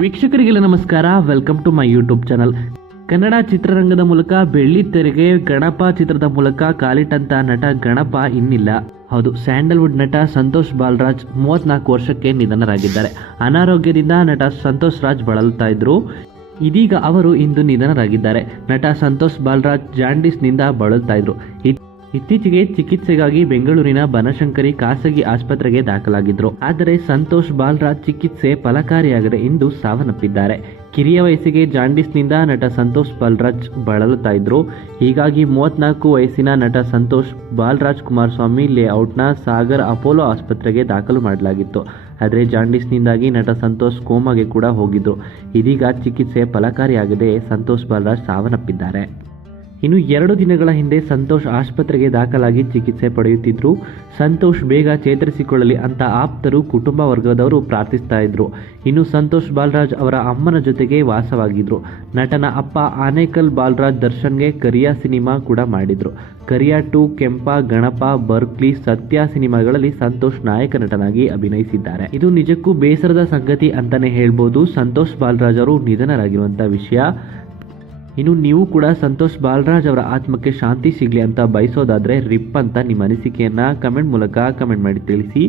ವೀಕ್ಷಕರಿಗೆಲ್ಲ ನಮಸ್ಕಾರ. Welcome to my YouTube channel Kannada ಚಿತ್ರರಂಗದ ಮೂಲಕ ಬೆಳ್ಳಿ ತೆರೆಗೆ ಗಣಪ ಚಿತ್ರದ ಮೂಲಕ ಕಾಲಿಟ್ಟಂತ ನಟ ಗಣಪ ಇನ್ನಿಲ್ಲ. ಹೌದು, ಸ್ಯಾಂಡಲ್ವುಡ್ ನಟ ಸಂತೋಷ್ ಬಾಲರಾಜ್ ಮೂವತ್ನಾಲ್ಕು ವರ್ಷಕ್ಕೆ ನಿಧನರಾಗಿದ್ದಾರೆ. ಅನಾರೋಗ್ಯದಿಂದ ನಟ ಸಂತೋಷ್ ರಾಜ್ ಬಳಲ್ತಾ ಇದ್ರು. ಇದೀಗ ಅವರು ಇಂದು ನಿಧನರಾಗಿದ್ದಾರೆ. ನಟ ಸಂತೋಷ್ ಬಾಲರಾಜ್ ಜಾಂಡಿಸ್ನಿಂದ ಬಳಲ್ತಾ ಇದ್ರು. ಇತ್ತೀಚೆಗೆ ಚಿಕಿತ್ಸೆಗಾಗಿ ಬೆಂಗಳೂರಿನ ಬನಶಂಕರಿ ಖಾಸಗಿ ಆಸ್ಪತ್ರೆಗೆ ದಾಖಲಾಗಿದ್ರು. ಆದರೆ ಸಂತೋಷ್ ಬಾಲ್ರಾಜ್ ಚಿಕಿತ್ಸೆ ಫಲಕಾರಿಯಾಗದೆ ಇಂದು ಸಾವನ್ನಪ್ಪಿದ್ದಾರೆ. ಕಿರಿಯ ವಯಸ್ಸಿಗೆ ಜಾಂಡಿಸ್ನಿಂದ ನಟ ಸಂತೋಷ್ ಬಾಲ್ರಾಜ್ ಬಳಲುತ್ತಾ ಇದ್ರು. ಹೀಗಾಗಿ ಮೂವತ್ನಾಲ್ಕು ವಯಸ್ಸಿನ ನಟ ಸಂತೋಷ್ ಬಾಲರಾಜ್ ಕುಮಾರಸ್ವಾಮಿ ಲೇಔಟ್ನ ಸಾಗರ್ ಅಪೋಲೋ ಆಸ್ಪತ್ರೆಗೆ ದಾಖಲು ಮಾಡಲಾಗಿತ್ತು. ಆದರೆ ಜಾಂಡಿಸ್ನಿಂದಾಗಿ ನಟ ಸಂತೋಷ್ ಕೋಮಾಗೆ ಕೂಡ ಹೋಗಿದ್ರು. ಇದೀಗ ಚಿಕಿತ್ಸೆ ಫಲಕಾರಿಯಾಗದೆ ಸಂತೋಷ್ ಬಾಲ್ರಾಜ್ ಸಾವನ್ನಪ್ಪಿದ್ದಾರೆ. ಇನ್ನು ಎರಡು ದಿನಗಳ ಹಿಂದೆ ಸಂತೋಷ್ ಆಸ್ಪತ್ರೆಗೆ ದಾಖಲಾಗಿ ಚಿಕಿತ್ಸೆ ಪಡೆಯುತ್ತಿದ್ರು. ಸಂತೋಷ್ ಬೇಗ ಚೇತರಿಸಿಕೊಳ್ಳಲಿ ಅಂತ ಆಪ್ತರು ಕುಟುಂಬ ವರ್ಗದವರು ಪ್ರಾರ್ಥಿಸ್ತಾ ಇದ್ರು. ಇನ್ನು ಸಂತೋಷ್ ಬಾಲರಾಜ್ ಅವರ ಅಮ್ಮನ ಜೊತೆಗೆ ವಾಸವಾಗಿದ್ದರು ನಟನ ಅಪ್ಪ ಆನೇಕಲ್ ಬಾಲರಾಜ್ ದರ್ಶನ್ಗೆ ಕರಿಯಾ ಸಿನಿಮಾ ಕೂಡ ಮಾಡಿದ್ರು. ಕರಿಯಾ ಟು, ಕೆಂಪ, ಗಣಪ, ಬರ್ಕ್ಲಿ, ಸತ್ಯ ಸಿನಿಮಾಗಳಲ್ಲಿ ಸಂತೋಷ್ ನಾಯಕ ನಟನಾಗಿ ಅಭಿನಯಿಸಿದ್ದಾರೆ. ಇದು ನಿಜಕ್ಕೂ ಬೇಸರದ ಸಂಗತಿ ಅಂತಾನೆ ಹೇಳ್ಬೋದು. ಸಂತೋಷ್ ಬಾಲರಾಜ್ ಅವರು ನಿಧನರಾಗಿರುವಂತಹ ವಿಷಯ. ಇನ್ನು ನೀವು ಕೂಡ ಸಂತೋಷ್ ಬಾಲರಾಜ್ ಅವರ ಆತ್ಮಕ್ಕೆ ಶಾಂತಿ ಸಿಗಲಿ ಅಂತ ಬಯಸೋದಾದ್ರೆ ರಿಪ್ ಅಂತ ನಿಮ್ಮ ಅನಿಸಿಕೆಯನ್ನ ಕಮೆಂಟ್ ಮೂಲಕ ಕಮೆಂಟ್ ಮಾಡಿ ತಿಳಿಸಿ.